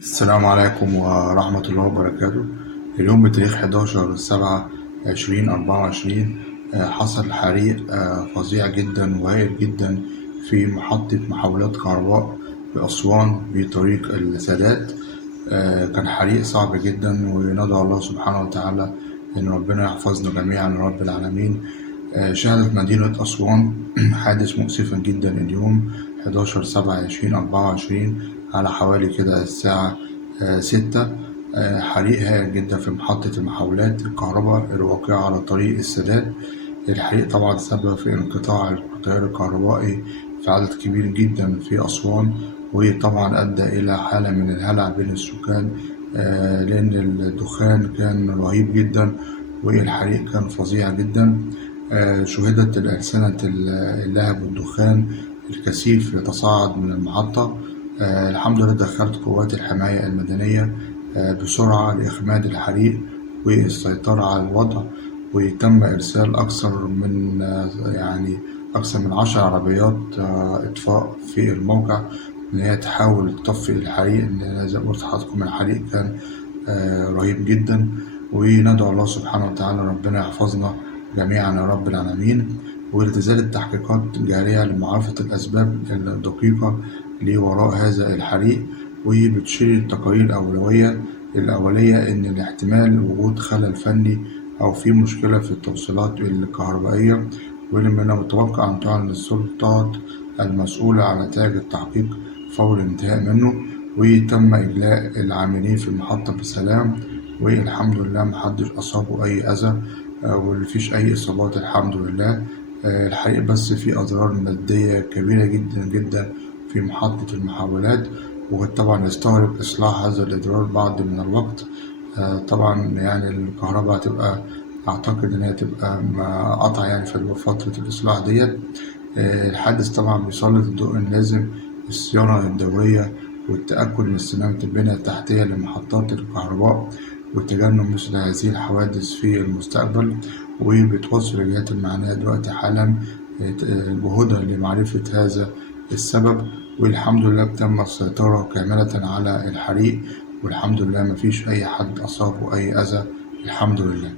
السلام عليكم ورحمة الله وبركاته. اليوم بتاريخ 11/7/2024 حصل حريق فظيع جدا وهائل جدا في محطة محولات كهرباء بأسوان بطريق السادات. كان حريق صعب جدا، وندعو الله سبحانه وتعالى إن ربنا يحفظنا جميعا يا رب العالمين. شهدت مدينة أسوان حادث مؤسف جدا اليوم 11/7/2024 على حوالي كده الساعة 6. حريق هائل جدا في محطة المحولات الكهرباء الواقعة على طريق السادات. الحريق طبعا سبب في انقطاع التيار الكهربائي في عدد كبير جدا في أسوان، وطبعا أدى إلى حالة من الهلع بين السكان، لأن الدخان كان رهيب جدا والحريق كان فظيع جدا. شُهدت ألسنة اللهب والدخان الكثيف يتصاعد من المحطة. الحمد لله دخلت قوات الحماية المدنية بسرعة لإخماد الحريق والسيطرة على الوضع، وتم إرسال أكثر من 10 عربيات إطفاء في الموقع إن هي تحاول تطفئ الحريق، لأن زي ما قلت لحضراتكم الحريق كان رهيب جدا. وندعو الله سبحانه وتعالى ربنا يحفظنا جميعا يا رب العالمين، وتزال التحقيقات جارية لمعرفة الأسباب الدقيقة لوراء هذا الحريق. وبتشير التقارير الأولية إن الاحتمال وجود خلل فني أو في مشكلة في التوصيلات الكهربائية، ومن المتوقع أن تعلن السلطات المسؤولة عن نتائج التحقيق فور الانتهاء منه. وتم إجلاء العاملين في المحطة بسلام، والحمد لله محدش أصابه أي أذى ومفيش أي إصابات الحمد لله. الحقيقة بس في أضرار مادية كبيرة جدا جدا في محطة المحولات، وطبعا يستغرق إصلاح هذا الإضرار بعض من الوقت. طبعا يعني الكهرباء هتبقى أعتقد إن هي تبقى قطع في فترة الإصلاح ديت. الحادث طبعا بيسلط الضوء اللازم الصيانة الدورية والتأكد من سلامة البنية التحتية لمحطات الكهرباء وتجنب مثل هذه الحوادث في المستقبل. وبتوصل الجهات المعنية دلوقتي حالا جهودها لمعرفة هذا السبب، والحمد لله تم السيطرة كاملة على الحريق، والحمد لله مفيش أي حد أصابه أي أذى الحمد لله.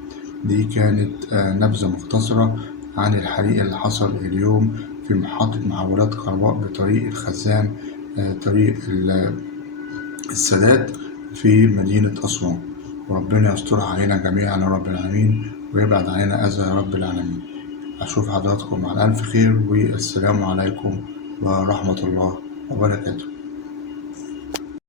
دي كانت نبذة مختصرة عن الحريق اللي حصل اليوم في محطة محولات كهرباء بطريق الخزان طريق السادات في مدينة أسوان. وربنا يسترها علينا جميعا يا رب العالمين، ويبعد علينا أذى يا رب العالمين. أشوف حضراتكم على ألف خير، والسلام عليكم ورحمة الله وبركاته.